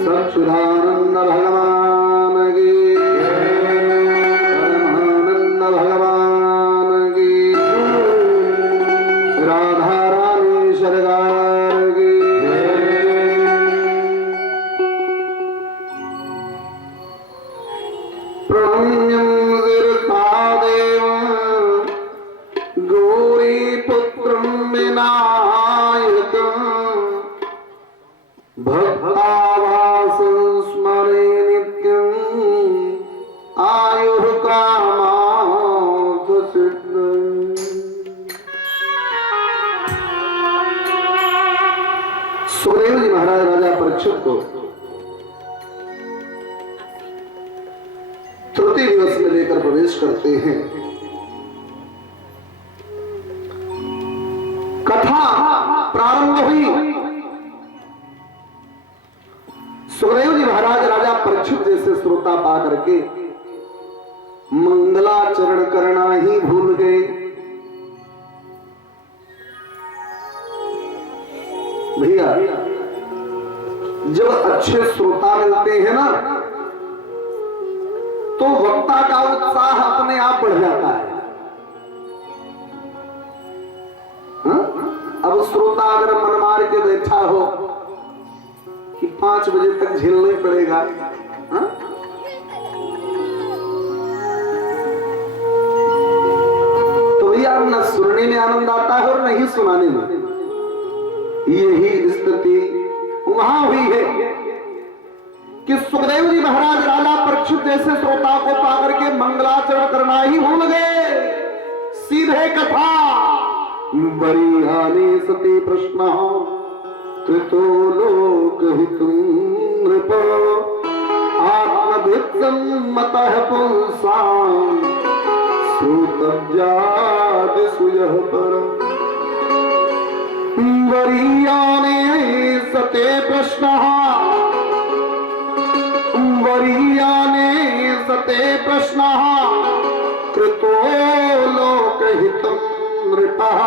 सच्चिदानंद भगवान की, परमानंद भगवान की, राधा रानी सरकार की। प्रणम्यं वीरतादेव गौरीपुत्रं विनायकं भक्तावासं स्मरे नित्यं आयुः कामार्थसिद्धिं। सुखदेव जी महाराज राजा परीक्षित को तृतीय दिवस में लेकर प्रवेश करते हैं। कथा प्रारंभ हुई। सुखदेव जी महाराज राजा परीक्षित जैसे श्रोता पा करके मंगलाचरण करना ही भूल गए। भैया जब अच्छे श्रोता मिलते हैं ना तो वक्ता का उत्साह अपने आप बढ़ जाता है। अब श्रोता अगर मन मार के बैठा हो कि 5 बजे तक झेलना ही पड़ेगा, तो भैया न सुनने में आनंद आता है और नहीं सुनाने में। यही स्थिति वहां हुई है कि सुखदेव जी महाराज राजा परीक्षित जैसे श्रोता को पाकर के मंगलाचरण करना ही भूल गए। सीधे कथा बरीहानि सती प्रश्न कृतो लोकहितुं नृप आत्मभित्सम्मतः पुंसां श्रोतव्यादिसूयः परम्। वरीयानि सते प्रश्नः वरीयानि सते प्रश्नः कृतो लोकहितं नृपः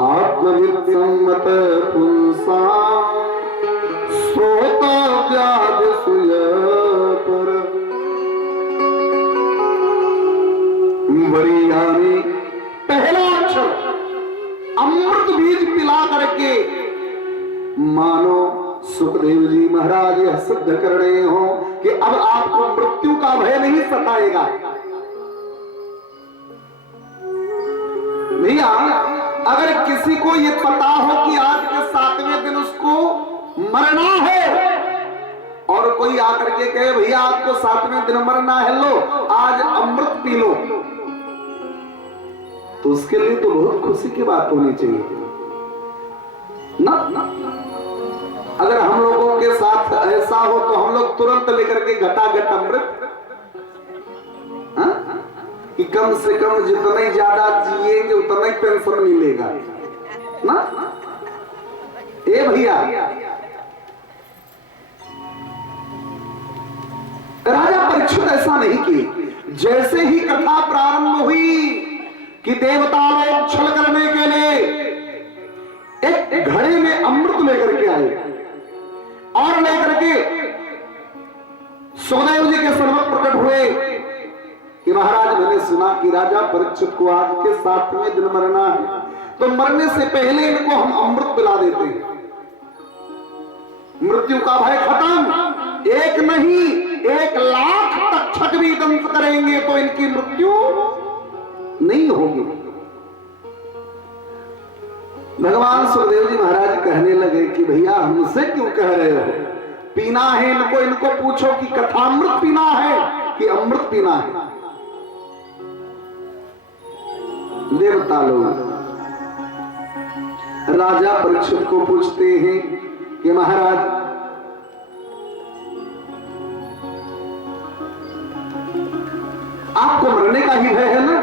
आत्मवित्सम्मत पुंसां श्रोतव्यादिसूयः परम्। वरीयानि पहला अक्षर अमृत बीज पिला करके मानो सुखदेव जी महाराज यह सिद्ध कर रहे हो कि अब आपको मृत्यु का भय नहीं सताएगा। भैया अगर किसी को यह पता हो कि आज के 7वें दिन उसको मरना है और कोई आकर के कहे भैया आपको 7वें दिन मरना है, लो आज अमृत पी लो, तो उसके लिए तो बहुत खुशी की बात होनी चाहिए ना। अगर हम लोगों के साथ ऐसा हो तो हम लोग तुरंत लेकर के घटाघट अमृत, कि कम से कम जितना ही ज्यादा जिएंगे उतना ही पेंशन मिलेगा ना। ए भैया राजा परीक्षित ऐसा नहीं किए। जैसे ही कथा प्रारंभ हुई कि देवता लोग छल करने के लिए एक घड़े में अमृत लेकर के आए और लेकर के सुखदेव जी के सर्वत प्रकट हुए कि महाराज मैंने सुना कि राजा परीक्षित को आज के 7वें दिन मरना है, तो मरने से पहले इनको हम अमृत पिला देते हैं, मृत्यु का भय खत्म। एक नहीं 1,00,000 तक्षक भी दंश करेंगे तो इनकी मृत्यु नहीं होगी। भगवान सुखदेव जी महाराज कहने लगे कि भैया हमसे क्यों कह रहे हो, पीना है इनको पूछो कि कथामृत पीना है कि अमृत पीना है। देवता लोग राजा परीक्षित को पूछते हैं कि महाराज आपको मरने का ही भय है ना,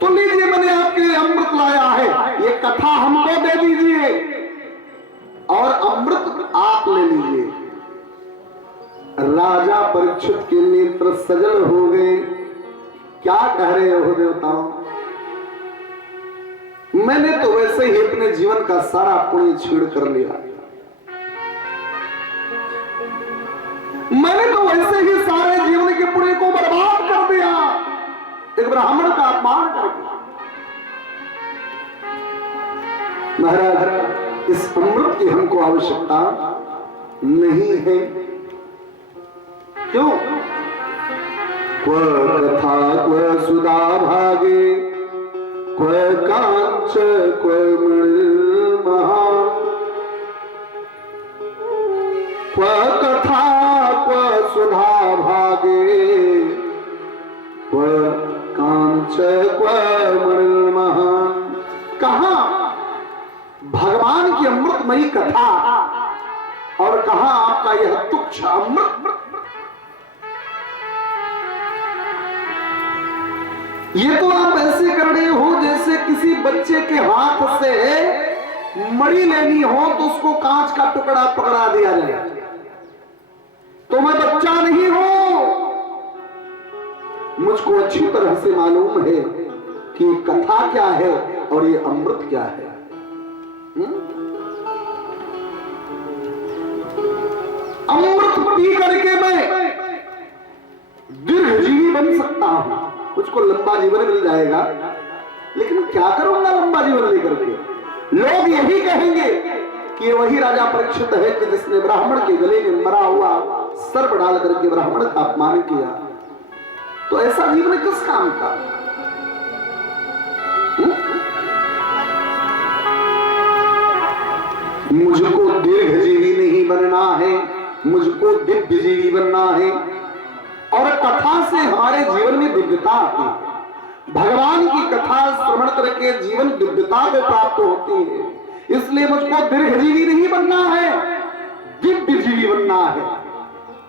तो लीजिए मैंने आपके लिए अमृत लाया है, ये कथा हमको दे दीजिए और अमृत आप ले लीजिए। राजा परीक्षित के नेत्र सजल हो गए। क्या कह रहे हो देवताओं, मैंने तो वैसे ही अपने जीवन का सारा पुण्य छीड़ कर लिया, मैंने तो वैसे ही सारे जीवन के पुण्य को बर्बाद कर दिया एक ब्राह्मण का अपमान करके। महाराज, इस अमृत की हमको आवश्यकता नहीं है। क्यों? क्व कथा क्व सुधा भागे, क्व कांच क्व मणिर्महा, क्व कथा क्व सुधा भागे, क्व कांच क्व मणिर्महा। कहां भगवान की अमृतमयी कथा और कहां आपका यह तुच्छ अमृत। ये तो आप ऐसे कर रहे हो जैसे किसी बच्चे के हाथ से मणि लेनी हो तो उसको कांच का टुकड़ा पकड़ा दिया जाए। तो मैं बच्चा नहीं हूं, मुझको अच्छी तरह से मालूम है कि कथा क्या है और ये अमृत क्या है। अमृत पी करके मैं दीर्घजीवी बन सकता हूं, मुझको लंबा जीवन मिल जाएगा, लेकिन क्या करूंगा लंबा जीवन लेकर के? लोग यही कहेंगे कि वही राजा परीक्षित है कि जिसने ब्राह्मण के गले में मरा हुआ सर्प डाल करके ब्राह्मण का अपमान किया। तो ऐसा जीवन किस काम का? मुझको दीर्घजीवी नहीं बनना है, मुझको दिव्य जीवी बनना है। और कथा से हमारे जीवन में दिव्यता आती है। भगवान की कथा श्रवण करके जीवन दिव्यता को प्राप्त होती है। इसलिए मुझको दीर्घजीवी नहीं बनना है, दिव्य जीवी बनना है।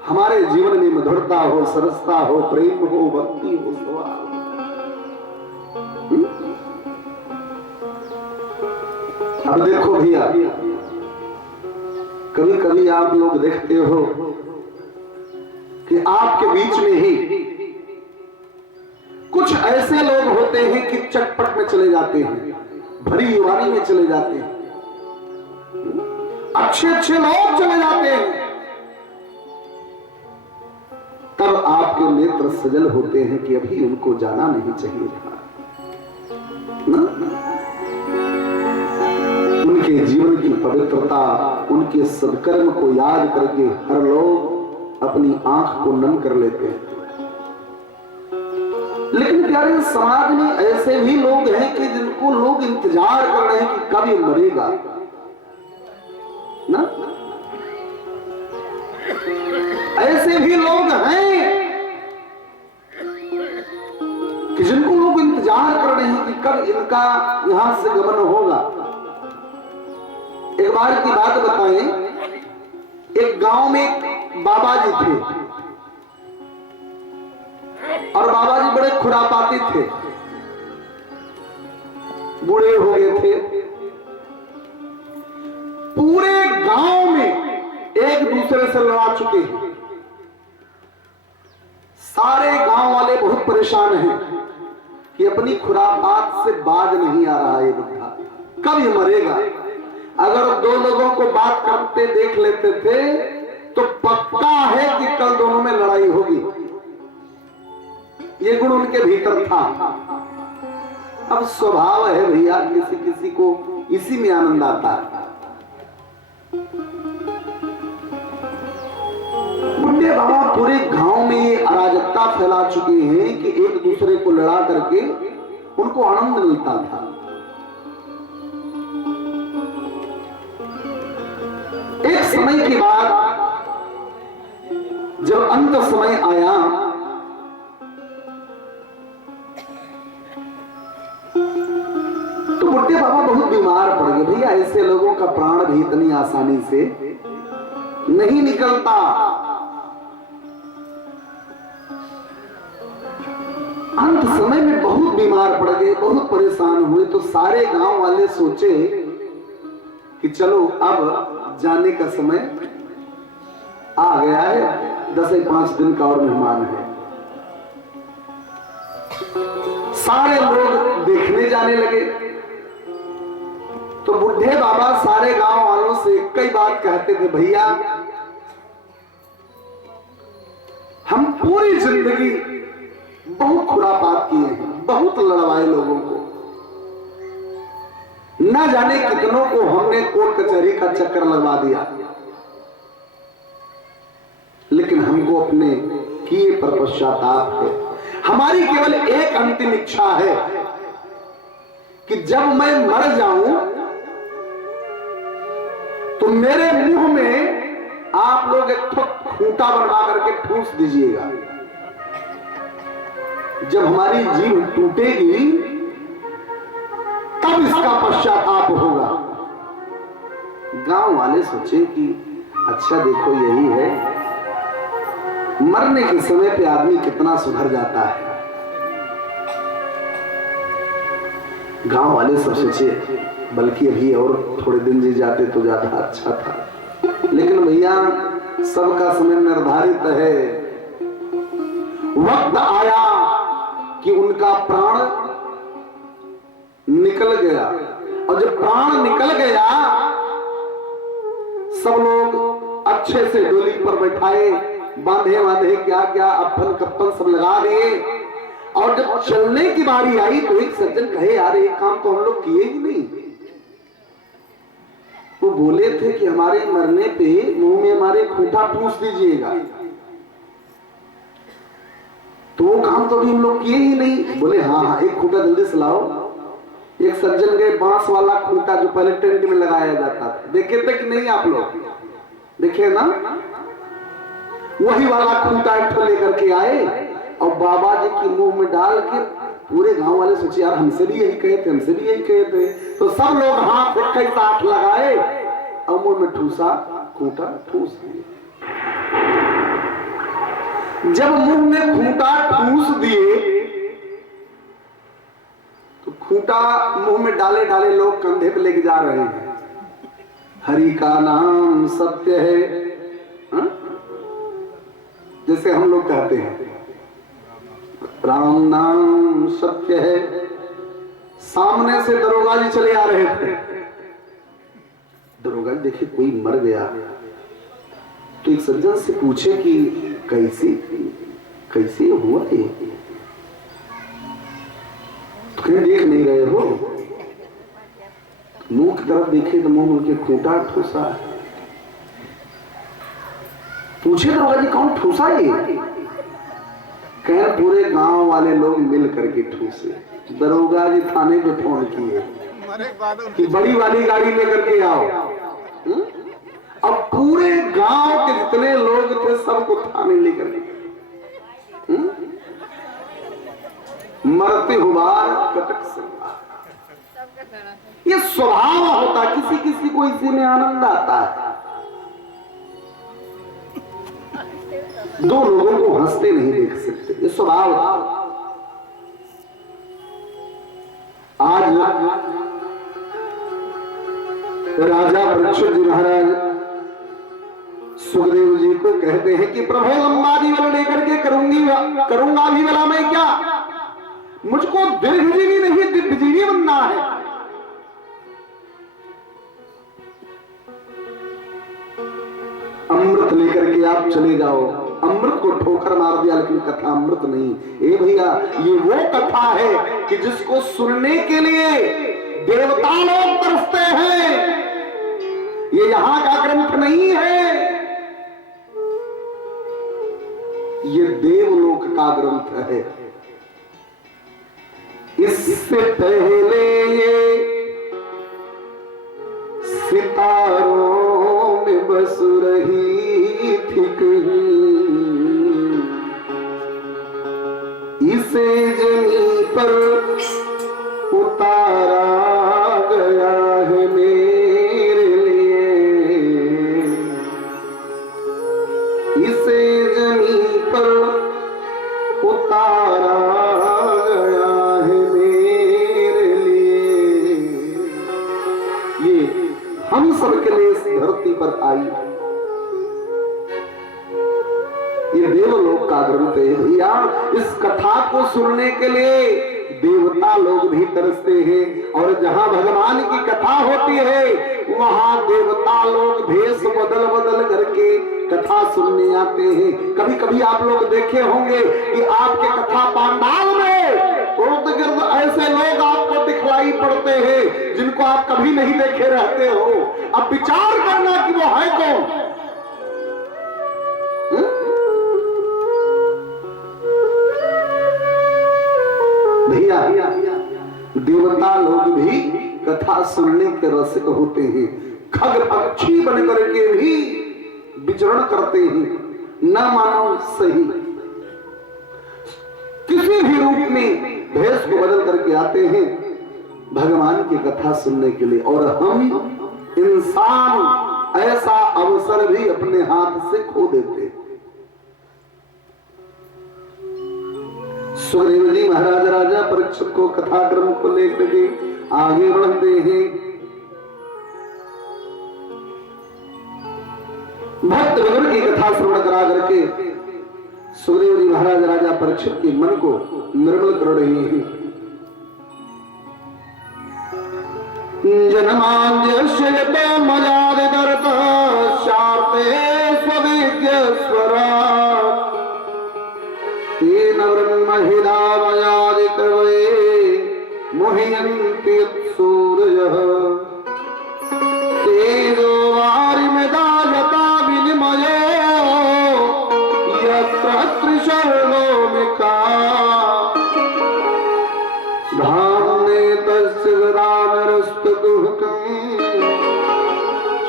हमारे जीवन में मधुरता हो, सरसता हो, प्रेम हो, भक्ति हो, स्वभाव। अब देखो भैया, कभी कभी आप लोग देखते हो कि आपके बीच में ही कुछ ऐसे लोग होते हैं कि चटपट में चले जाते हैं, भरी युवानी में चले जाते हैं, अच्छे अच्छे लोग चले जाते हैं। तब आपके नेत्र सजल होते हैं कि अभी उनको जाना नहीं चाहिए था ना? उनके जीवन की पवित्रता, उनके सद्कर्म को याद करके हर लोग अपनी आंख को नम कर लेते हैं। लेकिन प्यारे, समाज में ऐसे भी लोग हैं कि जिनको लोग इंतजार कर रहे हैं कि कब ये मरेगा ना? ऐसे भी लोग हैं कि जिनको लोग इंतजार कर रहे हैं कि कब इनका यहां से गमन होगा। एक बार की बात बताएं, एक गांव में बाबा जी थे और बाबा जी बड़े खुरापाती थे, बूढ़े हो गए थे। पूरे गांव में एक दूसरे से लड़ा चुके हैं। सारे गांव वाले बहुत परेशान हैं कि अपनी खुरापात से बाज नहीं आ रहा है बुढ़ा, कब ये मरेगा। अगर दो लोगों को बात करते देख लेते थे तो पक्का है कि कल दोनों में लड़ाई होगी। ये गुण उनके भीतर था। अब स्वभाव है भैया, किसी किसी को इसी में आनंद आता है। बुढ़े बाबा पूरे गांव में ये अराजकता फैला चुके हैं कि एक दूसरे को लड़ा करके उनको आनंद मिलता था। एक समय के बाद जब अंत समय आया तो बुढ़े बाबा बहुत बीमार पड़ गए। भैया, ऐसे लोगों का प्राण भी इतनी आसानी से नहीं निकलता। अंत समय में बहुत बीमार पड़ गए, बहुत परेशान हुए। तो सारे गांव वाले सोचे कि चलो अब जाने का समय आ गया है, 10-5 दिन का और मेहमान है। सारे लोग देखने जाने लगे। तो बुढ़े बाबा सारे गांव वालों से कई बात कहते थे, भैया हम पूरी जिंदगी बहुत खुरापात किए हैं, बहुत लड़वाए लोगों को, ना जाने कितनों को हमने कोर्ट कचहरी का चक्कर लगवा दिया, लेकिन हमको अपने किए पर पश्चाताप है। हमारी केवल एक अंतिम इच्छा है कि जब मैं मर जाऊं तो मेरे मुंह में आप लोग एक खूंटा बनवा करके ठूस दीजिएगा। जब हमारी जीभ टूटेगी तब इसका पश्चाताप होगा। गांव वाले सोचे कि अच्छा देखो यही है, मरने के समय पे आदमी कितना सुधर जाता है। गांव वाले सब सोचे बल्कि अभी और थोड़े दिन जी जाते तो ज्यादा अच्छा था, लेकिन भैया सबका समय निर्धारित है। वक्त आया कि उनका प्राण निकल गया, और जब प्राण निकल गया सब लोग अच्छे से डोली पर बैठाए, बांधे बांधे क्या क्या अफन कप्पन सब लगा दिए, और जब चलने की बारी आई तो एक सज्जन कहे यार एक काम तो हम लोग किए ही नहीं। वो बोले थे कि हमारे मरने पे मुंह में हमारे खूंटा ठूस दीजिएगा, तो वो काम तो अभी हम लोग किए ही नहीं। बोले हाँ हाँ एक खूंटा जल्दी से लाओ। एक सज्जन गए, बांस वाला खूंटा जो पहले टेंट में लगाया जाता था, देखे थे कि नहीं आप लोग? देखे ना? वही वाला खूंटा एक लेकर के आए और बाबा जी के मुंह में डाल के पूरे गांव वाले सोचे यार हमसे भी यही कहे थे, हमसे भी यही कहे थे। तो सब लोग हाथ इक्के साथ लगाए और मुंह में ठूसा, खूंटा ठूस दिए। जब मुंह में खूंटा ठूस दिए तो खूंटा मुंह में डाले डाले लोग कंधे पे लेके जा रहे हैं। हरि का नाम सत्य है, हा? जैसे हम लोग कहते हैं राम नाम सत्य है। सामने से दरोगा जी चले आ रहे थे। दरोगा जी देखे कोई मर गया तो एक सज्जन से पूछे कि कैसे हुआ ये? तो कहीं देख नहीं गए हो? मुंह की तरफ देखे तो मुंह उनके खूंटा ठूसा है। पूछे दरोगा जी कौन ठूसा ये? कहे पूरे गांव वाले लोग मिल करके ठूसे। दरोगा जी थाने पे फोन किए कि बड़ी वाली गाड़ी लेकर के आओ। अब पूरे गांव के जितने लोग थे सबको थाने लेकर गए। मरते हुआ कटक से ये स्वभाव होता, किसी किसी को इसी में आनंद आता है। दो लोगों को हंसते नहीं देख सकते, ये स्वभाव। आज राजा परीक्षित जी महाराज सुखदेव जी को कहते हैं कि प्रभु लंबा जीवन लेकर के करूंगा भी भला मैं क्या, मुझको दीर्घजीवी नहीं दिव्यजीवी बनना है। अमृत लेकर के आप चले जाओ। अमृत को ठोकर मार दिया लेकिन कथा अमृत नहीं। ए भैया ये वो कथा है कि जिसको सुनने के लिए देवता लोग तरसते हैं। ये यहां का ग्रंथ नहीं है, ये देवलोक का ग्रंथ है। इससे पहले ये सितारों में बस रही थी कहीं, इसे जमीन पर उतारा गया है मेरे लिए, इसे जमीन पर उतारा गया है मेरे लिए। ये हम सबके लिए इस धरती पर आई, ये देवलोक का ग्रंथ है भैया। इस कथा को सुनने के लिए देवता लोग भी तरसते हैं, और जहां भगवान की कथा होती है वहां देवता लोग भेष बदल बदल करके कथा सुनने आते हैं। कभी कभी आप लोग देखे होंगे कि आपके कथा पंडाल में इर्द गिर्द ऐसे लोग आपको दिखलाई पड़ते हैं जिनको आप कभी नहीं देखे रहते हो। अब विचार करना कि वो है कौन। भैया देवता लोग भी कथा सुनने के रसिक होते हैं। खग पक्षी बनकर के भी विचरण करते हैं। न मानो सही किसी भी रूप में भेष को बदल करके आते हैं भगवान की कथा सुनने के लिए। और हम इंसान ऐसा अवसर भी अपने हाथ से खो देते हैं। सुखदेव जी महाराज राजा परीक्षित को कथाक्रम को लेकर के आगे बढ़ते हैं। भक्त विवर की कथा श्रवण करा करके सुखदेव जी महाराज राजा परीक्षित के मन को निर्मल कर रहे हैं। जन्माद्यस्य यतो मयादिदर्त शार्ते स्वविज्ञस्वरात् तेन ब्रह्महिदामयादिकवये मोहयन्ति सूरयः तेजो वारिमदा यथा विनिमयो यत्र त्रिशर्गोमिका धाम्ने तस्य गदानरस्तुगुहकम्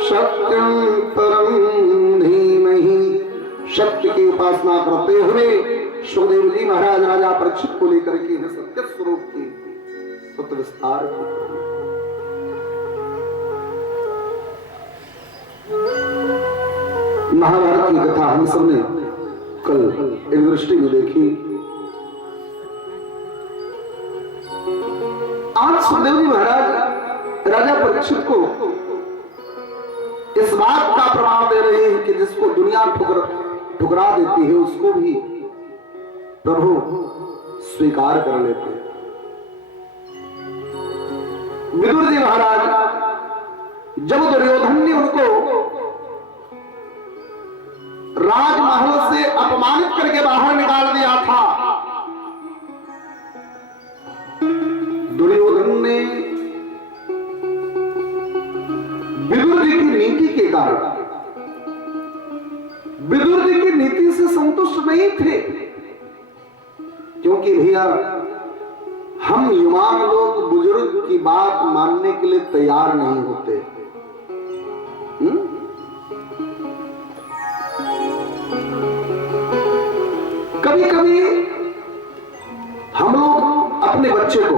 सत्यं परं धीमहि। सत्य की उपासना करते हुए सुखदेव जी महाराज राजा परीक्षित को लेकर के सत्य स्वरूप की सत्य विस्तार महाभारत की कथा हम सबने कल एक दृष्टि में देखी। आज सुखदेव जी महाराज राजा परीक्षित को इस बात का प्रमाण दे रहे हैं कि जिसको दुनिया ठुकरा देती है उसको भी प्रभु स्वीकार कर लेते हैं। विदुर जी महाराज जब दुर्योधन ने उनको राजमहल से अपमानित करके बाहर निकाल दिया था, दुर्योधन ने विदुर जी की नीति के कारण विदुर जी की नीति से संतुष्ट नहीं थे। क्योंकि भैया हम युवान लोग बुजुर्ग की बात मानने के लिए तैयार नहीं होते। कभी कभी हम लोग अपने बच्चे को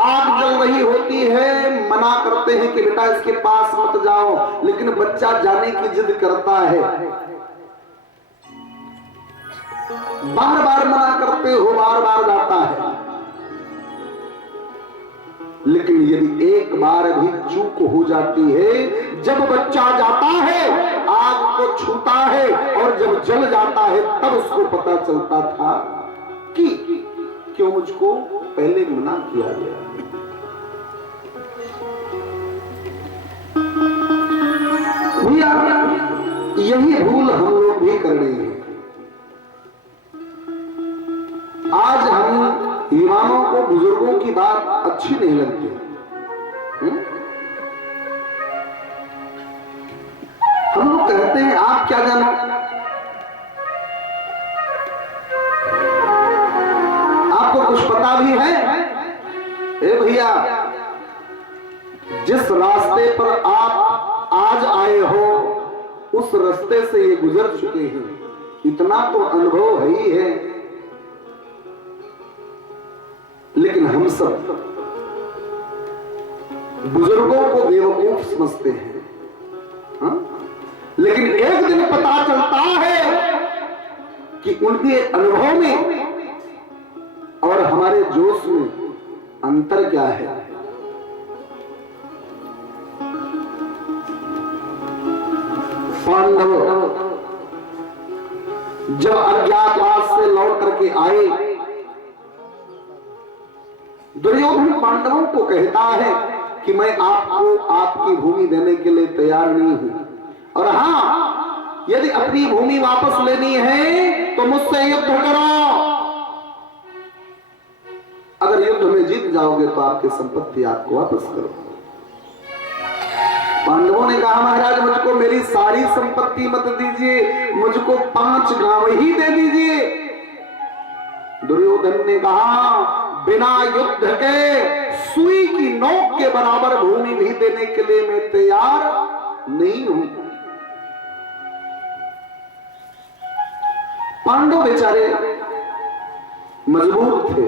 आग जल रही होती है मना करते हैं कि बेटा इसके पास मत जाओ, लेकिन बच्चा जाने की जिद करता है। बार बार मना करते हो, बार बार जाता है। लेकिन यदि एक बार भी चूक हो जाती है, जब बच्चा जाता है आग को छूता है और जब जल जाता है तब उसको पता चलता था कि क्यों मुझको पहले मना किया गया। भैया यही भूल हम लोग भी कर रहे हैं। आज हम युवाओं को बुजुर्गों की बात अच्छी नहीं लगती। हम लोग कहते हैं आप क्या जानो, आपको कुछ पता भी है? ए भैया जिस रास्ते पर आप आज आए हो उस रास्ते से ये गुजर चुके हैं, इतना तो अनुभव है ही है। लेकिन हम सब बुजुर्गों को बेवकूफ समझते हैं। हा? लेकिन एक दिन पता चलता है कि उनके अनुभव में और हमारे जोश में अंतर क्या है। पांडव जब अज्ञातवास से लौट करके आए, दुर्योधन पांडवों को कहता है कि मैं आपको आपकी भूमि देने के लिए तैयार नहीं हूं, और हां, यदि अपनी भूमि वापस लेनी है तो मुझसे युद्ध करो। अगर युद्ध में जीत जाओगे तो आपकी संपत्ति आपको वापस करो। पांडवों ने कहा महाराज मुझको मेरी सारी संपत्ति मत दीजिए, मुझको 5 गांव ही दे दीजिए। दुर्योधन ने कहा बिना युद्ध के सुई की नोक के बराबर भूमि भी देने के लिए मैं तैयार नहीं हूं। पांडव बेचारे मजबूर थे।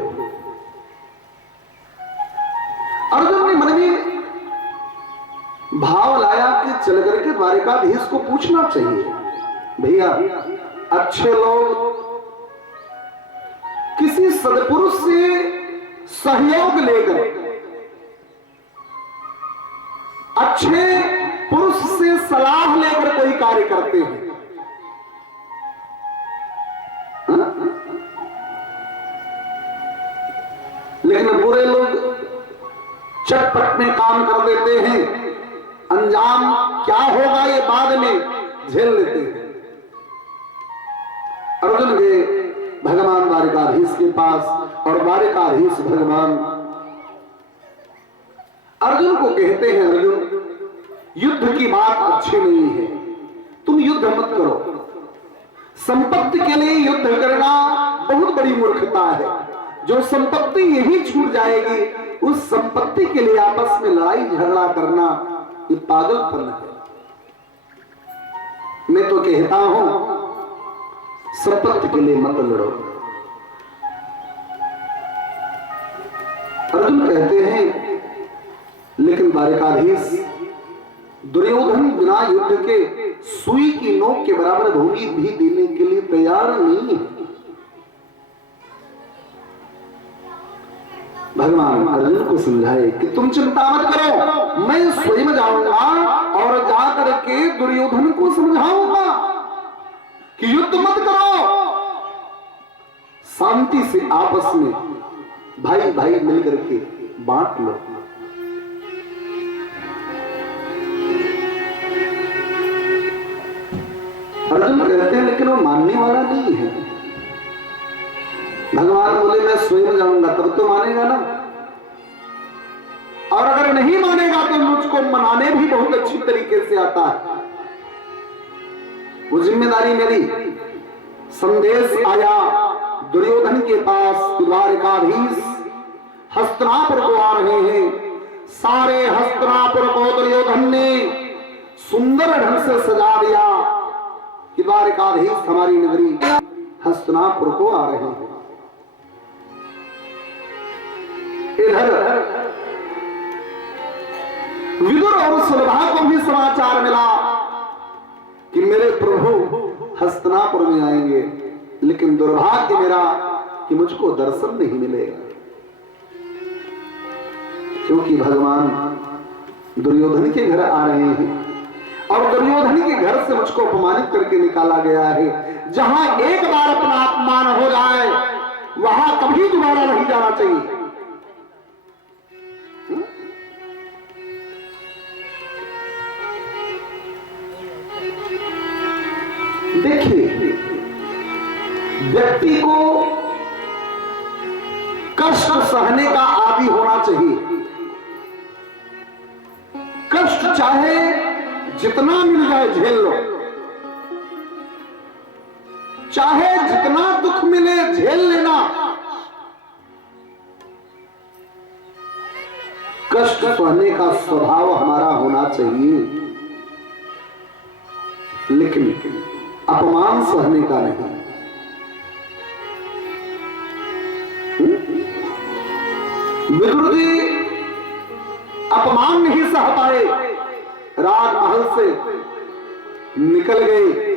अर्जुन ने मन में भाव लाया कि चल करके द्वारिकाधीश को पूछना चाहिए, भैया अच्छे लोग किसी सदपुरुष से सहयोग लेकर, अच्छे पुरुष से सलाह लेकर कोई कार्य करते हैं, लेकिन बुरे लोग चटपट में काम कर देते हैं, अंजाम क्या होगा ये बाद में झेल लेते हैं। अर्जुन गए भगवान द्वारिकाधीश के पास, और द्वारिकाधीश भगवान अर्जुन को कहते हैं अर्जुन युद्ध की बात अच्छी नहीं है, तुम युद्ध मत करो। संपत्ति के लिए युद्ध करना बहुत बड़ी मूर्खता है। जो संपत्ति यही छूट जाएगी, उस संपत्ति के लिए आपस में लड़ाई झगड़ा करना ये पागलपन है। मैं तो कहता हूं संपत्ति के लिए मत लड़ो। अर्जुन कहते हैं लेकिन द्वारिकाधीश दुर्योधन बिना युद्ध के सुई की नोक के बराबर भूमि भी देने के लिए तैयार नहीं है। भगवान अर्जुन को समझाए कि तुम चिंता मत करो, मैं स्वयं जाऊंगा और जाकर के दुर्योधन को समझाऊंगा कि युद्ध मत करो, शांति से आपस में भाई भाई मिलकर के बांट लो। अर्जुन कहते हैं लेकिन वो मानने वाला नहीं है। भगवान बोले मैं स्वयं जाऊंगा तब तो मानेगा ना, और अगर नहीं मानेगा तो मुझको मनाने भी बहुत अच्छी तरीके से आता है। वो जिम्मेदारी मेरी। संदेश आया दुर्योधन के पास, द्वारिकाधीश हस्तिनापुर को आ रहे हैं। सारे हस्तिनापुर को दुर्योधन ने सुंदर ढंग से सजा दिया कि द्वारिकाधीश हमारी नगरी हस्तिनापुर को आ रहे हैं। इधर विदुर और सुलभा को भी समाचार मिला कि मेरे प्रभु हस्तिनापुर में आएंगे, लेकिन दुर्भाग्य मेरा कि मुझको दर्शन नहीं मिलेगा, क्योंकि भगवान दुर्योधन के घर आ रहे हैं और दुर्योधन के घर से मुझको अपमानित करके निकाला गया है। जहां एक बार अपना अपमान हो जाए वहां कभी दोबारा नहीं जाना चाहिए। देखिए, व्यक्ति को कष्ट सहने का आदी होना चाहिए। कष्ट चाहे जितना मिल जाए झेल लो, चाहे जितना दुख मिले झेल लेना। कष्ट सहने का स्वभाव हमारा होना चाहिए, लेकिन अपमान सहने का नहीं। विदुर जी अपमान नहीं सह पाए, राजमहल से निकल गए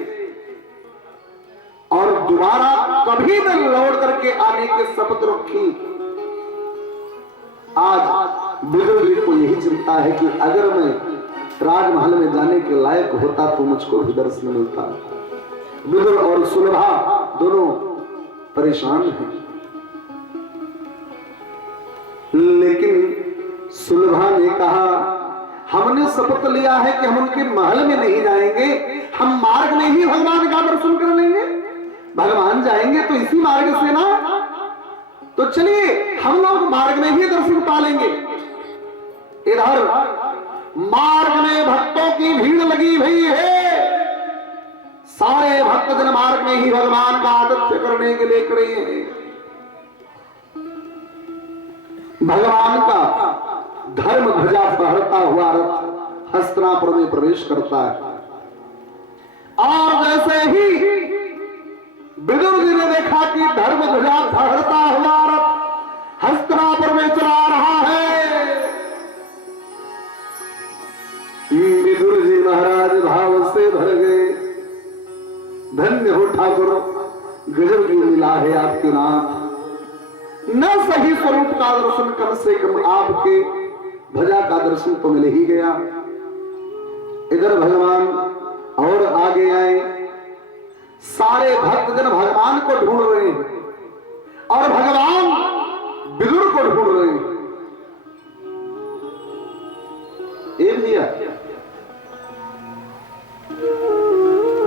और दोबारा कभी न लौट करके आने के शपथ रखी। आज विदुर जी को यही चिंता है कि अगर मैं राजमहल में जाने के लायक होता तो मुझको भी दर्शन मिलता। विदुर और सुलभा दोनों परेशान हैं, लेकिन सुलभा ने कहा हमने शपथ लिया है कि हम उनके महल में नहीं जाएंगे, हम मार्ग में ही भगवान का दर्शन कर लेंगे। भगवान जाएंगे तो इसी मार्ग से ना, तो चलिए हम लोग मार्ग में ही दर्शन पा लेंगे। इधर मार्ग में भक्तों की भीड़ लगी हुई है, सारे भक्तजन मार्ग में ही भगवान का आतिथ्य करने के लिए खड़े हैं। भगवान का धर्म ध्वजा फहरता हुआ रथ हस्तिनापुर में प्रवेश करता है, और जैसे ही विदुर जी ने देखा कि धर्म ध्वजा फहरता हुआ रथ हस्तिनापुर में चला रहा है, विदुर जी महाराज भाव से भर गए। धन्य हो ठाकुर, गजब की लीला है आपके नाथ, न सही स्वरूप का दर्शन कम से कम आपके ध्वजा का दर्शन तो मिल ही गया। इधर भगवान और आगे आए, सारे भक्तजन भगवान को ढूंढ रहे हैं और भगवान विदुर को ढूंढ रहे हैं। भैया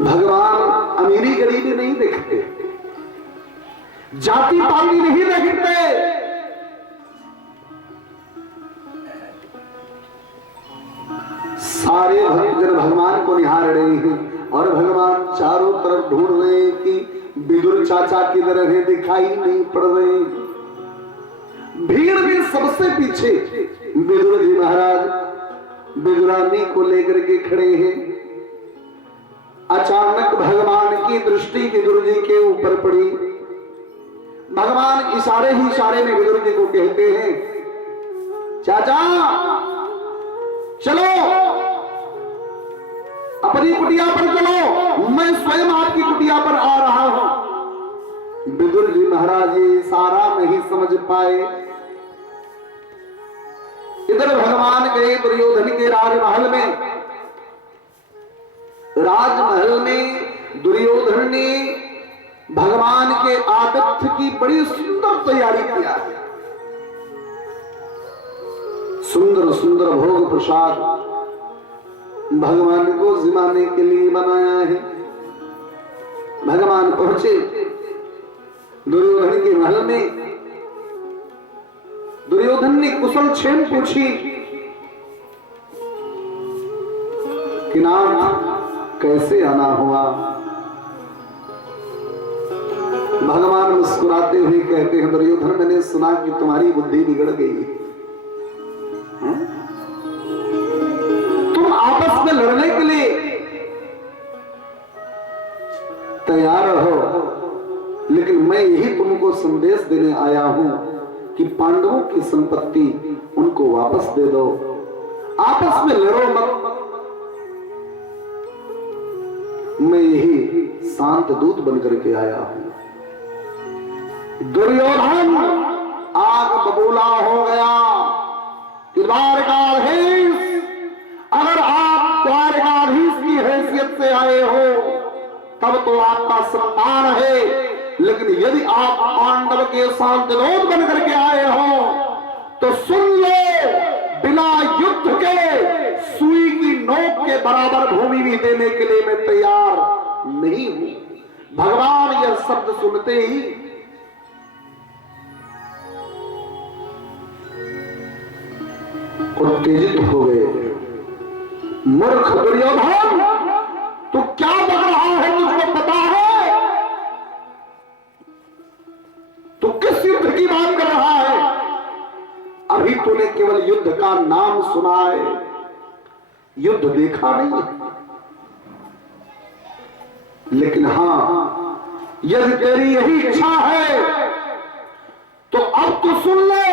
भगवान अमीरी गरीबी नहीं देखते, जाति पाति नहीं देखते, सारे भक्तजन भगवान को निहार रहे हैं और भगवान चारों तरफ ढूंढ रहे हैं कि विदुर चाचा किधर है, दिखाई नहीं पड़ रहे। भीड़ में सबसे पीछे विदुर जी महाराज विदुरानी को लेकर के खड़े हैं। अचानक भगवान की दृष्टि विदुर जी के ऊपर पड़ी। भगवान इशारे ही इशारे में विदुर जी को कहते हैं, चाचा चलो अपनी कुटिया पर चलो, मैं स्वयं आपकी कुटिया पर आ रहा हूं। विदुर जी महाराज ये इशारा नहीं समझ पाए। इधर भगवान गए दुर्योधन के राजमहल में। राजमहल में दुर्योधन ने भगवान के आतिथ्य की बड़ी सुंदर तैयारी किया है। सुंदर सुंदर भोग प्रसाद भगवान को जिमाने के लिए बनाया है। भगवान पहुंचे दुर्योधन के महल में। दुर्योधन ने कुशल क्षेम पूछी कि नाथ कैसे आना हुआ। भगवान मुस्कुराते हुए कहते हैं, दुर्योधन मैंने सुना कि तुम्हारी बुद्धि बिगड़ गई, तुम आपस में लड़ने के लिए तैयार हो, लेकिन मैं यही तुमको संदेश देने आया हूं कि पांडवों की संपत्ति उनको वापस दे दो, आपस में लड़ो मत। मैं यही शांत दूत बनकर के आया हूं। दुर्योधन आग बबूला हो गया कि द्वारकाधीश, अगर आप द्वारकाधीश की हैसियत से आए हो तब तो आपका सम्मान है, लेकिन यदि आप पांडव के शांतदूत बन करके आए हो तो सुन लो, बिना युद्ध के सुई की नोक के बराबर भूमि भी देने के लिए मैं तैयार नहीं हूं। भगवान यह शब्द सुनते ही उत्तेजित हो गए। मूर्ख दुर्योधन, तू क्या बक रहा है, तुझको पता है तू किस युद्ध की बात कर रहा है? अभी तूने केवल युद्ध का नाम सुना है, युद्ध देखा नहीं। लेकिन हां, यदि तेरी यही इच्छा है तो अब तू सुन ले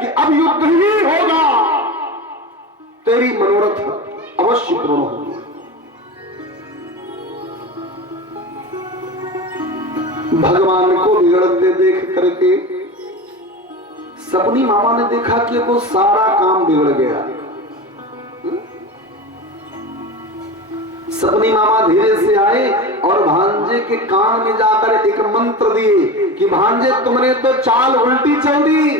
कि अब युद्ध ही होगा, तेरी मनोरथ अवश्य पूर्ण होगी। भगवान को बिगड़ते देख करके सपनी मामा ने देखा कि वो सारा काम बिगड़ गया। सपनी मामा धीरे से आए और भांजे के कान में जाकर एक मंत्र दिए कि भांजे तुमने तो चाल उल्टी चल दी,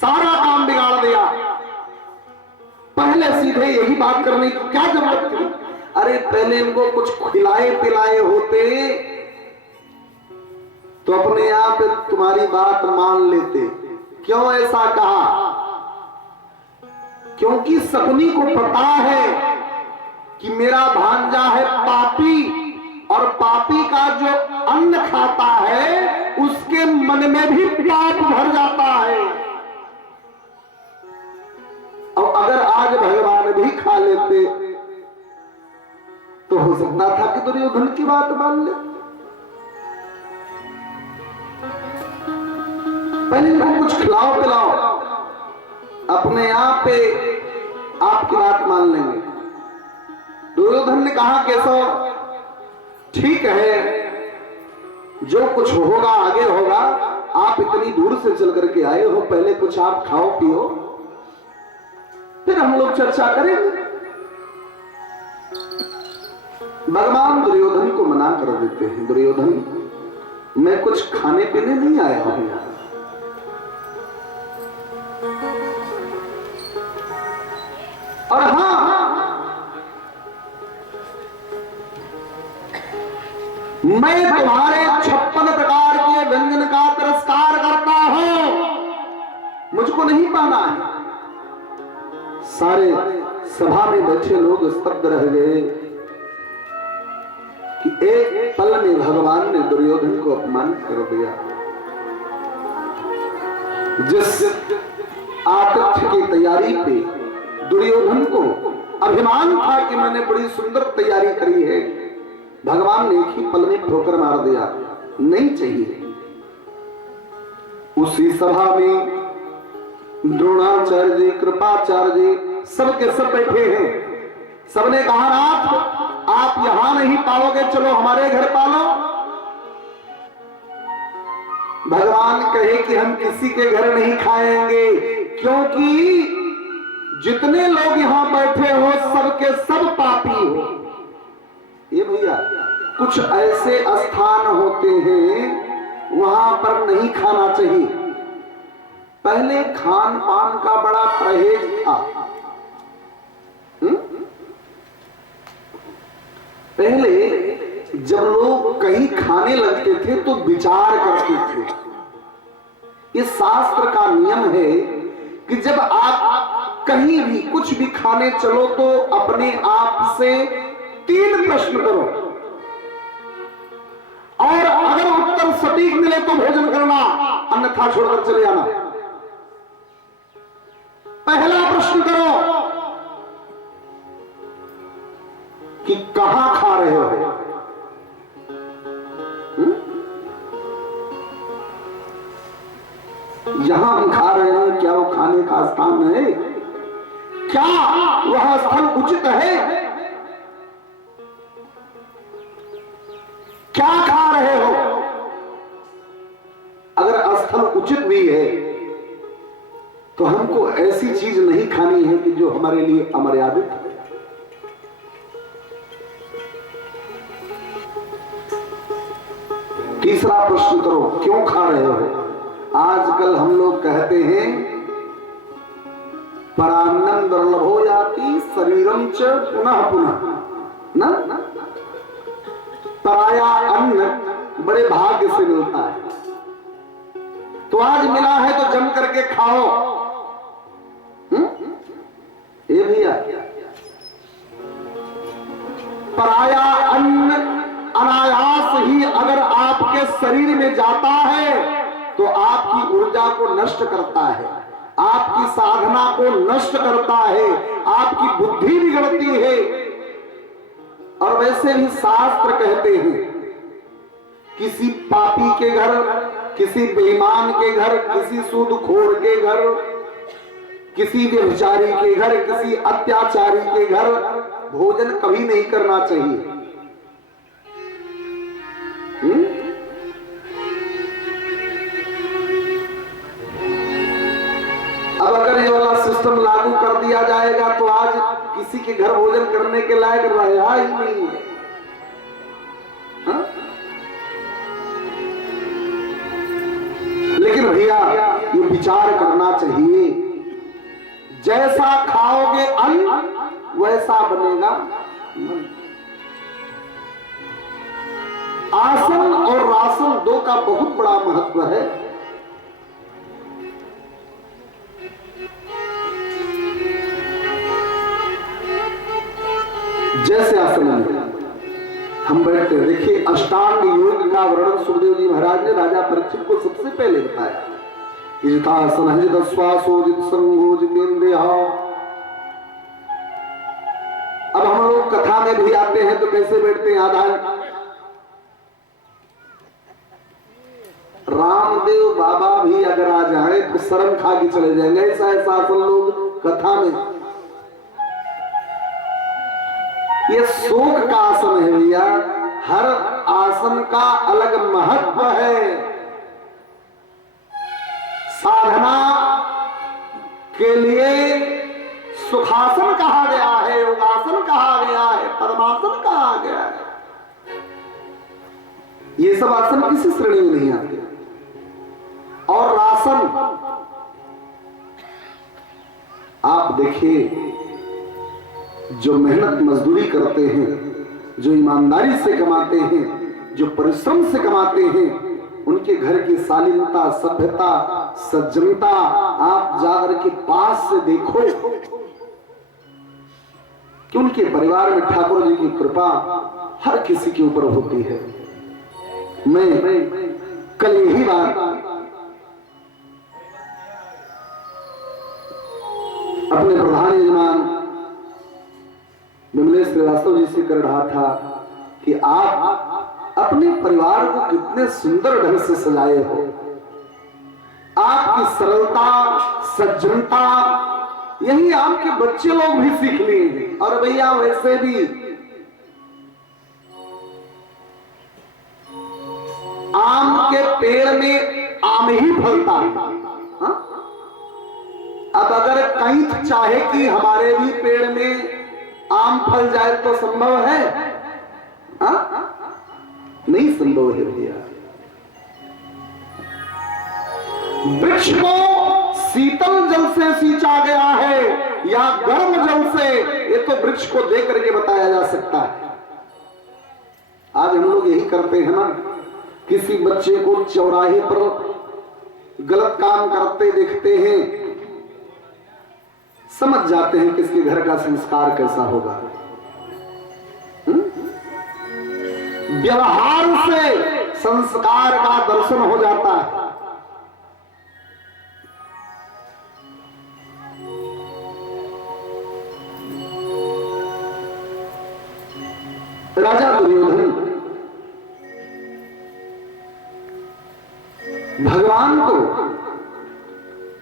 सारा काम बिगाड़ दिया। पहले सीधे यही बात करने की क्या जरूरत थी? अरे पहले इनको कुछ खिलाए पिलाए होते तो अपने आप तुम्हारी बात मान लेते। क्यों ऐसा कहा? क्योंकि सपनी को पता है कि मेरा भांजा है पापी, और पापी का जो अन्न खाता है उसके मन में भी पाप भर जाता है। और अगर आज भगवान भी खा लेते तो हो सकता था कि दुर्योधन की बात मान ले। पहले इनको कुछ खिलाओ पिलाओ, अपने आप पे आपकी बात मान लेंगे। दुर्योधन ने कहा केशव ठीक है, जो कुछ होगा आगे होगा, आप इतनी दूर से चल करके आए हो, पहले कुछ आप खाओ पियो, फिर हम लोग चर्चा करेंगे। भगवान दुर्योधन को मना कर देते हैं, दुर्योधन मैं कुछ खाने पीने नहीं आया हूं यहां। और हां, मैं तुम्हारे 56 प्रकार के व्यंजन का तिरस्कार करता हूं, मुझको नहीं पाना है। सारे सभा में बैठे लोग स्तब्ध रह गए कि एक पल में भगवान ने दुर्योधन को अपमानित कर दिया। जिस आतिथ्य की तैयारी पे दुर्योधन को अभिमान था कि मैंने बड़ी सुंदर तैयारी करी है, भगवान ने एक ही पल में ठोकर मार दिया। नहीं चाहिए। उसी सभा में द्रोणाचार्य जी, कृपाचार्य जी सबके सब बैठे हैं। सबने कहा नाथ आप यहां नहीं पाओगे, चलो हमारे घर पालो। भगवान कहे कि हम किसी के घर नहीं खाएंगे, क्योंकि जितने लोग यहां बैठे हो सबके सब पापी हो। ये भैया कुछ ऐसे स्थान होते हैं वहां पर नहीं खाना चाहिए। पहले खान पान का बड़ा परहेज था। पहले जब लोग कहीं खाने लगते थे तो विचार करते थे। ये शास्त्र का नियम है कि जब आप कहीं भी कुछ भी खाने चलो तो अपने आप से 3 प्रश्न करो, और अगर उत्तर सटीक मिले तो भोजन करना, अन्यथा छोड़कर चले आना। पहला प्रश्न करो कि कहां खा रहे हो। जहां हम खा रहे हैं क्या वो खाने का स्थान है? क्या वह स्थल उचित है? क्या खा रहे हो? अगर स्थल उचित भी है तो हमको ऐसी चीज नहीं खानी है कि जो हमारे लिए अमर्यादित है। तीसरा प्रश्न करो क्यों खा रहे हो। आजकल हम लोग कहते हैं परान्नं दुर्लभो याति शरीरम च पुनः पुनः। ना पराया अन्न बड़े भाग्य से मिलता है, तो आज मिला है तो जम करके खाओ। ये भैया पराया अन्न अनायास ही अगर आपके शरीर में जाता है तो आपकी ऊर्जा को नष्ट करता है, आपकी साधना को नष्ट करता है, आपकी बुद्धि बिगड़ती है। और वैसे भी शास्त्र कहते हैं किसी पापी के घर, किसी बेईमान के घर, किसी सूदखोर के घर, किसी व्यभिचारी के घर, किसी अत्याचारी के घर भोजन कभी नहीं करना चाहिए। अब अगर ये वाला सिस्टम लागू कर दिया जाएगा तो आज किसी के घर भोजन करने के लायक रहा ही नहीं है। लेकिन भैया ये विचार करना चाहिए, जैसा खाओगे अन्न वैसा बनेगा मन। आसन और रासन दो का बहुत बड़ा महत्व है। जैसे आसन में हम बैठते हैं, देखिए अष्टांग योग का वर्णन सुखदेव जी महाराज ने राजा परीक्षित को सबसे पहले बताया। जितासन जित श्वासो जित संगो जितेंद्रिय। अब हम लोग कथा में भी आते हैं तो कैसे बैठते हैं? आधा रामदेव बाबा भी अगर आ जाए तो शर्म खा के चले जाएंगे। ऐसा ऐसा आसन लोग कथा में। ये शोक का आसन है भैया। हर आसन का अलग महत्व है। साधना के लिए सुखासन कहा गया है, योगासन कहा गया है, पद्मासन कहा गया है। ये सब आसन किसी श्रेणी में नहीं आते। और रासन आप देखिए, जो मेहनत मजदूरी करते हैं, जो ईमानदारी से कमाते हैं, जो परिश्रम से कमाते हैं, उनके घर की शालीनता, सभ्यता, सज्जनता आप जाकर के पास से देखो कि उनके परिवार में ठाकुर जी की कृपा हर किसी के ऊपर होती है। मैं कल यही बात अपने प्रधान यजमान विमलेश श्रीवास्तव जी से कर रहा था कि आप अपने परिवार को कितने सुंदर ढंग से सजाए हो। आपकी सरलता, सज्जनता, यही आपके बच्चे लोग भी सीख लिए। और भैया वैसे भी आम के पेड़ में आम ही फलता है। अब अगर कहीं चाहे कि हमारे भी पेड़ में आम फल जाए तो संभव है? नहीं संभव है भैया। वृक्ष को शीतल जल से सींचा गया है या गर्म जल से, ये तो वृक्ष को देख करके बताया जा सकता है। आज हम लोग यही करते हैं ना, किसी बच्चे को चौराहे पर गलत काम करते देखते हैं, समझ जाते हैं कि इसके घर का संस्कार कैसा होगा। व्यवहार से संस्कार का दर्शन हो जाता है। राजा दुर्योधन भगवान को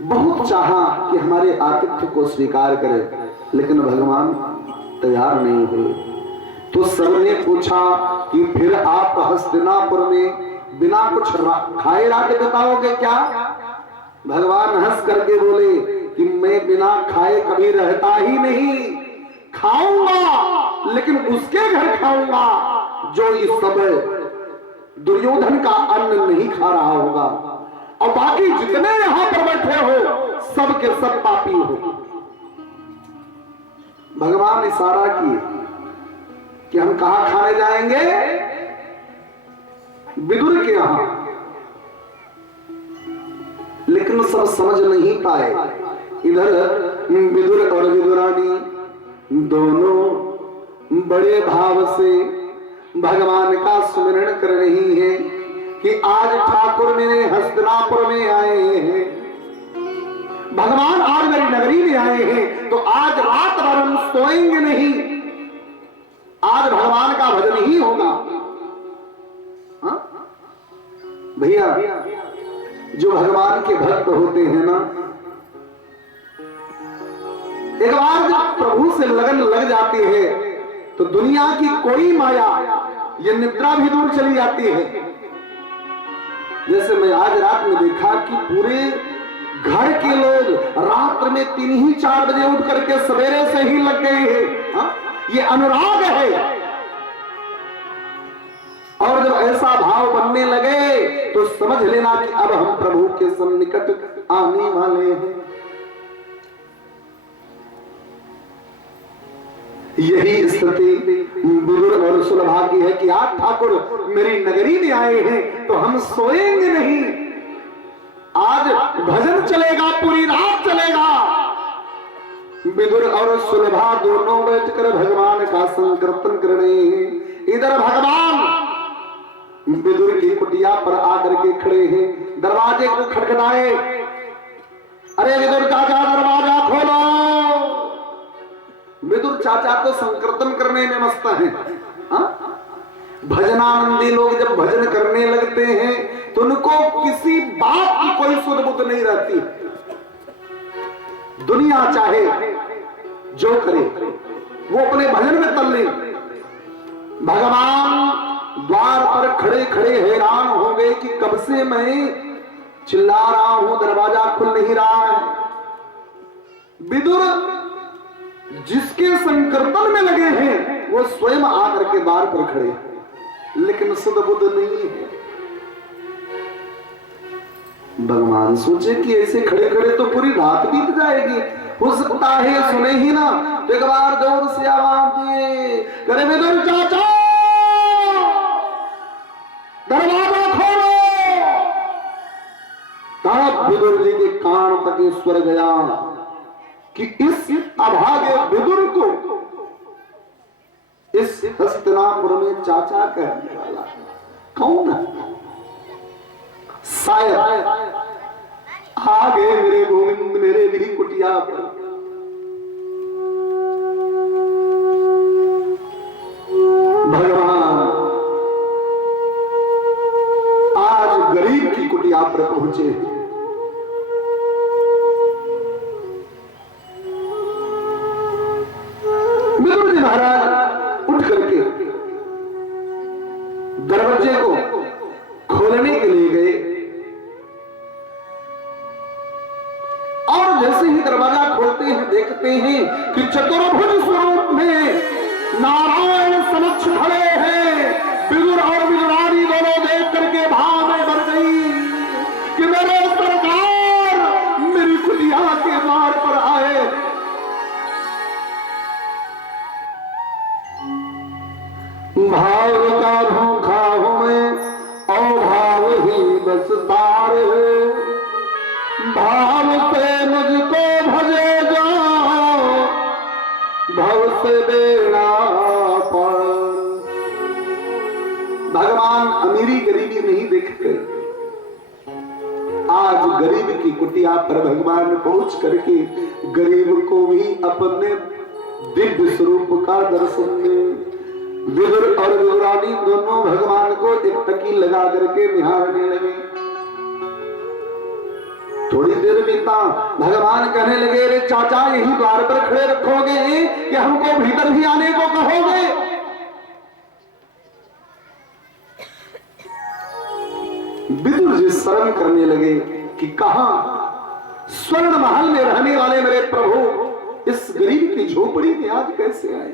बहुत चाहा कि हमारे आतिथ्य को स्वीकार करे, लेकिन भगवान तैयार नहीं हुए। तो सबने पूछा कि फिर आप हस्तिनापुर में बिना कुछ खाए रात बताओगे क्या? भगवान हंस करके बोले कि मैं बिना खाए कभी रहता ही नहीं। खाऊंगा, लेकिन उसके घर खाऊंगा जो इस समय दुर्योधन का अन्न नहीं खा रहा होगा, और बाकी जितने यहां पर बैठे हो सब के सब पापी हो। भगवान इशारा किए कि हम कहां खाने जाएंगे? विदुर के यहां। लेकिन सब समझ नहीं पाए। इधर विदुर और विदुरानी दोनों बड़े भाव से भगवान का सुमिरन कर रही है कि आज ठाकुर मेरे हस्तिनापुर में आए हैं, भगवान आज मेरी नगरी में आए हैं, तो आज रात भर हम सोएंगे नहीं, आज भगवान का भजन ही होगा। भैया जो भगवान के भक्त होते हैं ना, एक बार जब प्रभु से लगन लग जाती है तो दुनिया की कोई माया, ये निद्रा भी दूर चली जाती है। जैसे मैं आज रात में देखा कि पूरे घर के लोग रात्र में 3 ही 4 बजे उठ करके सवेरे से ही लग गए हैं। ये अनुराग है। और जब ऐसा भाव बनने लगे तो समझ लेना कि अब हम प्रभु के सन्निकट आने वाले हैं। यही स्थिति विदुर और सुलभा की है कि आज ठाकुर मेरी नगरी में आए हैं तो हम सोएंगे नहीं, आज भजन चलेगा, पूरी रात चलेगा। विदुर और सुलभा दोनों बैठकर भगवान का संकीर्तन कर रहे हैं। इधर भगवान विदुर की कुटिया पर आकर के खड़े हैं, दरवाजे को खटखटाए, अरे विदुर चाचा दरवाजा खोलो। विदुर चाचा तो संकीर्तन करने में मस्त हैं। भजनानंदी लोग जब भजन करने लगते हैं तो उनको किसी बात की कोई सुध बुध नहीं रहती। दुनिया चाहे जो करे, वो अपने भजन में तल्लीन। भगवान द्वार पर खड़े खड़े हैरान हो गए कि कब से मैं चिल्ला रहा हूं, दरवाजा खुल नहीं रहा है। विदुर जिसके संकीर्तन में लगे हैं वो स्वयं आकर के द्वार पर खड़े, लेकिन सुध बुध नहीं है। भगवान सोचे कि ऐसे खड़े खड़े तो पूरी रात बीत जाएगी, हो सकता है सुने ही ना। तो एक बार जोर से आवाज दिए, करे विदुर चाचा दरवाजा खोलो। तब विदुर जी के कान तक स्वर गया कि इस अभागे विदुर को इस हस्तिनापुर में चाचा कहने वाला कौन है? शायद आ गए मेरे गोविंद मेरे भी कुटिया पर। भगवान आज गरीब की कुटिया पर पहुंचे। विदुर जी महाराज उठ करके दरवाजे को खोलने के लिए गए और जैसे ही दरवाजा खोलते हैं देखते हैं कि चतुर्भुज स्वरूप में नारायण समक्ष खड़े हैं। विदुर और विदुरानी दोनों देख करके भाव में भर गई कि मेरे सरकार मेरी कुटिया के द्वार पर आए। भाव का भूखा हूं मैं और भाव ही बस तार है। भाव से मुझको भजे जाओ भव से बेड़ा पर। भगवान अमीरी गरीबी नहीं देखते। आज गरीब की कुटिया पर भगवान पहुंच करके गरीब को भी अपने दिव्य स्वरूप का दर्शन दे। विदुर और विदुरानी दोनों भगवान को एक टकी लगा करके निहारने लगे। थोड़ी देर बीता, भगवान कहने लगे, रे चाचा यही द्वार पर खड़े रखोगे कि हमको भीतर भी आने को कहोगे? विदुर जी शर्म करने लगे कि कहां स्वर्ण महल में रहने वाले मेरे प्रभु इस गरीब की झोपड़ी में आज कैसे आए?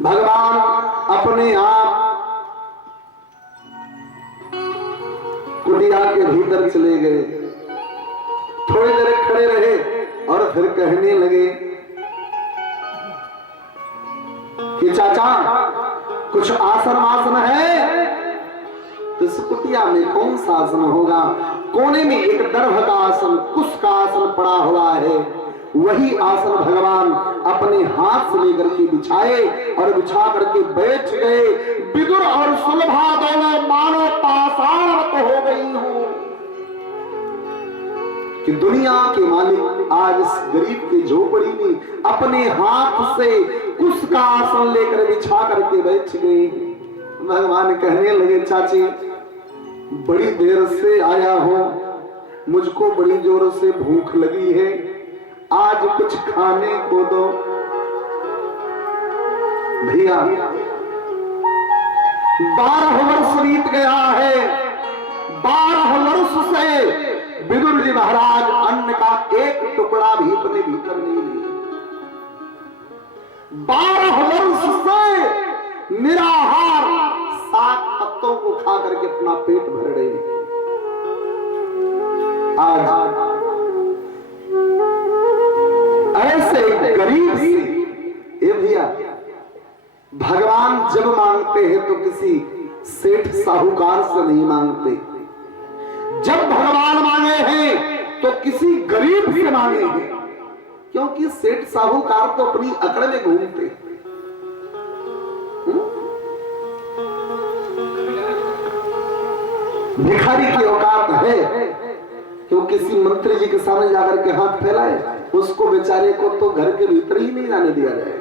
भगवान अपने आप कुटिया के भीतर चले गए। थोड़ी देर खड़े रहे और फिर कहने लगे कि चाचा कुछ आसन आसन है? तो इस कुटिया में कौन सा आसन होगा? कोने में एक दर्भ का आसन, कुश का आसन पड़ा हुआ है। वही आसन भगवान अपने हाथ से लेकर के बिछाए और बिछा करके बैठ गए। विदुर और सुलभा दोनों मानो पाषाणवत हो गई हो कि दुनिया के मालिक आज इस गरीब की झोपड़ी में अपने हाथ से कुश का आसन लेकर बिछा करके बैठ गए। भगवान कहने लगे, चाची बड़ी देर से आया हूं, मुझको बड़ी जोर से भूख लगी है, आज कुछ खाने को दो। भैया 12 वर्ष बीत गया है। 12 वर्ष से विदुर जी महाराज अन्न का एक टुकड़ा भी अपने भीतर नहीं लिए। 12 वर्ष से निराहार साग पत्तों को खा करके अपना पेट भर रहे हैं। आज ऐसे गरीब से भैया, भगवान जब मांगते हैं तो किसी सेठ साहूकार से नहीं मांगते। जब भगवान मांगे हैं तो किसी गरीब से मांगे हैं, क्योंकि सेठ साहूकार तो अपनी अकड़ में घूमते हैं। भिखारी की औकात है कि किसी मंत्री जी के सामने जाकर के हाथ फैलाए, उसको बेचारे को तो घर के भीतर ही नहीं जाने दिया जाए।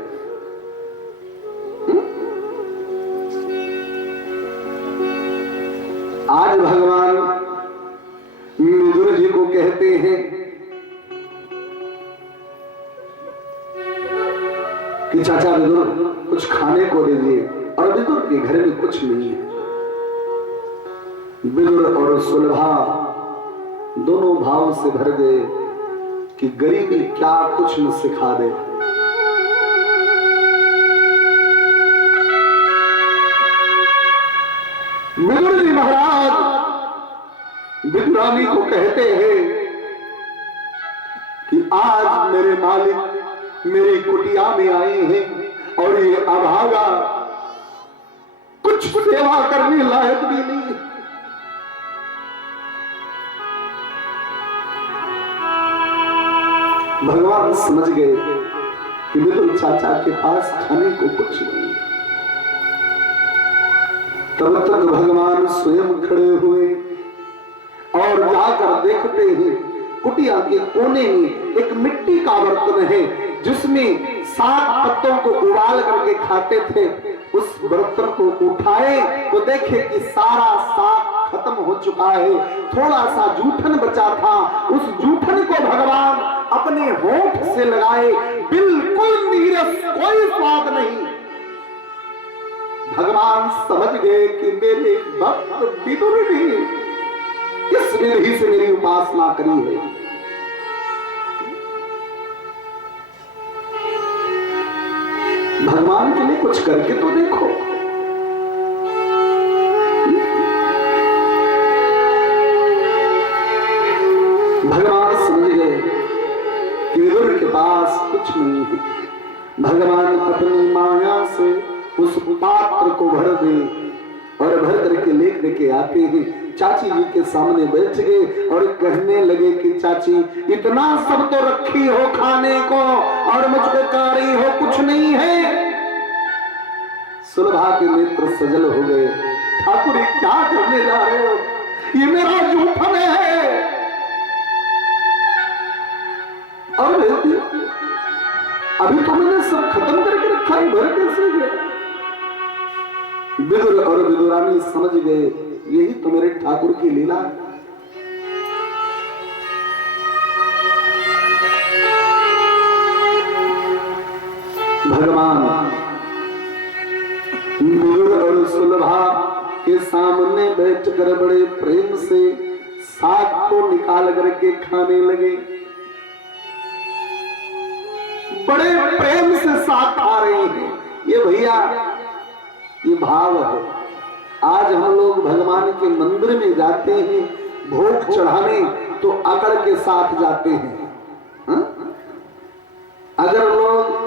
आज भगवान विदुर जी को कहते हैं कि चाचा विदुर कुछ खाने को दीजिए, और विदुर के घर में कुछ नहीं है। विदुर और सुलभा दोनों भाव से भर गए कि गरीबी क्या कुछ न सिखा दे। विदुर जी महाराज विदुरानी को कहते हैं कि आज मेरे मालिक मेरी कुटिया में आए हैं और ये अभागा कुछ सेवा करने लायक भी नहीं है। भगवान समझ गए कि विदुर चाचा के पास खाने को कुछ नहीं। तब तक भगवान स्वयं खड़े हुए और जाकर देखते हैं कुटिया के कोने में एक मिट्टी का बर्तन है जिसमें 7 पत्तों को उबाल करके खाते थे। उस बर्तन को उठाए तो देखे कि सारा साग खत्म हो चुका है, थोड़ा सा जूठन बचा था। उस जूठन को भगवान अपने होठ से लगाए, बिल्कुल नीरस, कोई स्वाद नहीं। भगवान समझ गए कि मेरे भक्त विदुर ने इस विधि से मेरी उपासना करी है। भगवान के लिए कुछ करके तो देखो। भगवान समझ गए कि विदुर के पास कुछ नहीं है। भगवान अपनी माया से उस पात्र को भर दे और भर करके लेके आते हैं। चाची जी के सामने बैठ गए और कहने लगे कि चाची इतना सब तो रखी हो खाने को और मुझको कारी हो कुछ नहीं है। सुलभा के नेत्र सजल हो गए। ठाकुर क्या करने जा रहे हो, ये मेरा जूठन है। और अभी तो मैंने सब खत्म करके रखा है, भर कैसे गया। विदुर और विदुरानी समझ गए यही तो मेरे ठाकुर की लीला है। भगवान विदुर और सुलभा के सामने बैठकर बड़े प्रेम से साग को निकाल करके खाने लगे। बड़े प्रेम से साग खा रहे हैं। ये भैया ये भाव है। आज हम लोग भगवान के मंदिर में जाते हैं भोग चढ़ाने तो अकड़ के साथ जाते हैं। हा? अगर लोग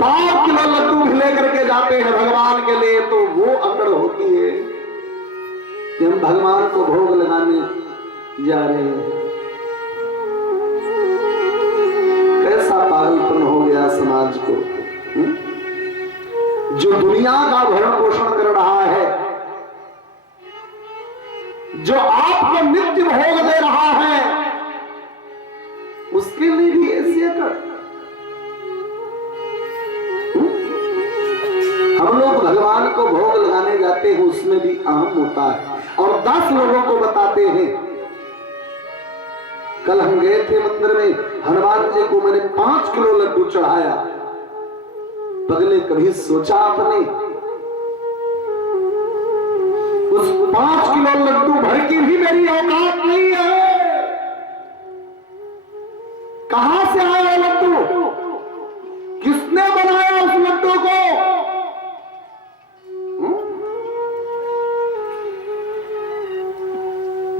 पाँच किलो लड्डू लेकर के जाते हैं भगवान के लिए तो वो अकड़ होती है कि हम भगवान को भोग लगाने जा रहे हैं। कैसा पागलपन हो गया समाज को, जो दुनिया का भरण पोषण कर रहा है, जो आपको नित्य भोग दे रहा है, उसके लिए भी ऐसी अकड़। हम लोग भगवान को भोग लगाने जाते हैं उसमें भी अहम होता है और 10 लोगों को बताते हैं। कल हम गए थे मंदिर में, हनुमान जी को मैंने 5 किलो लड्डू चढ़ाया। पगले कभी सोचा आपने उस 5 किलो लड्डू भर की भी मेरी औकात नहीं है। कहां से आया लड्डू, किसने बनाया उस लड्डू को?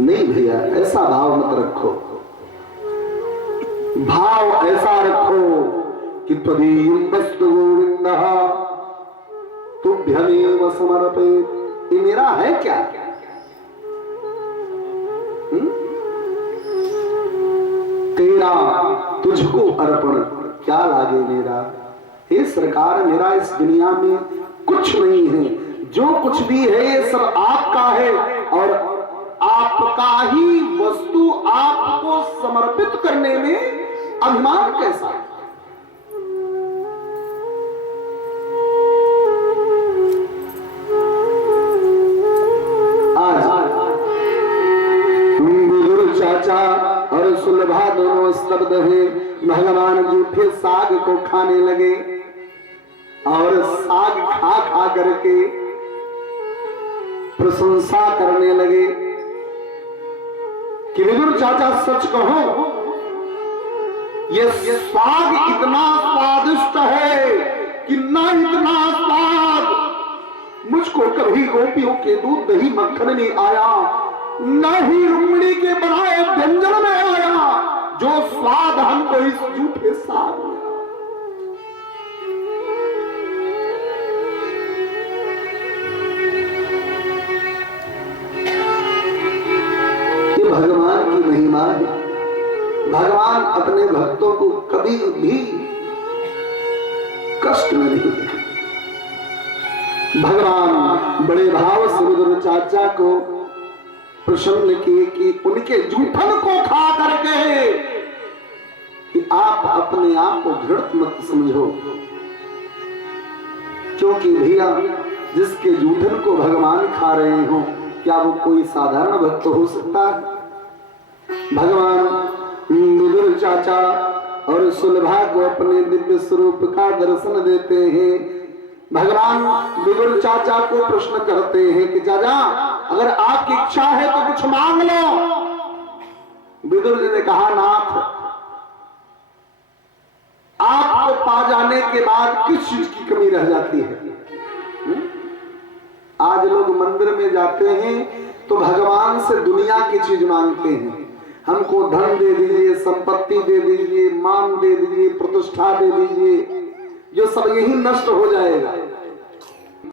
नहीं भैया ऐसा भाव मत रखो। भाव ऐसा रखो कि त्वदीयं वस्तु गोविंदः तुभ्यमेव समर्पयेत्। ये मेरा है क्या? तेरा तुझको अर्पण क्या लागे मेरा। हे सरकार, मेरा इस दुनिया में कुछ नहीं है, जो कुछ भी है ये सब आपका है और आपका ही वस्तु आपको समर्पित करने में अभिमान कैसा है? चाचा और सुलभा दोनों स्तब्ध हुए। भगवान जूठे साग को खाने लगे और साग खा खा करके प्रशंसा करने लगे कि विदुर चाचा सच कहो, ये साग इतना स्वादिष्ट है कि ना इतना स्वाद मुझको कभी गोपियों के दूध दही मक्खन नहीं आया, न ही रुक्मिणी के बनाए व्यंजन में आया जो स्वाद हमको इस जूठे साग में। ये भगवान की महिमा है। भगवान अपने भक्तों को कभी भी कष्ट में नहीं देते। भगवान बड़े भाव से विदुर चाचा को प्रसन्न किए कि उनके जूठन को खा करके कि आप अपने आप को घृत मत समझो, क्योंकि भैया जिसके जूठन को भगवान खा रहे हो क्या वो कोई साधारण भक्त हो सकता है? भगवान विदुर चाचा और सुलभा को अपने दिव्य स्वरूप का दर्शन देते हैं। भगवान विदुर चाचा को प्रश्न करते हैं कि चाचा अगर आपकी इच्छा है तो कुछ मांग लो। विदुर जी ने कहा, नाथ आपको पा जाने के बाद किस चीज की कमी रह जाती है? आज लोग मंदिर में जाते हैं तो भगवान से दुनिया की चीज मांगते हैं, हमको धन दे दीजिए, संपत्ति दे दीजिए, मान दे दीजिए, प्रतिष्ठा दे दीजिए, जो सब यही नष्ट हो जाएगा।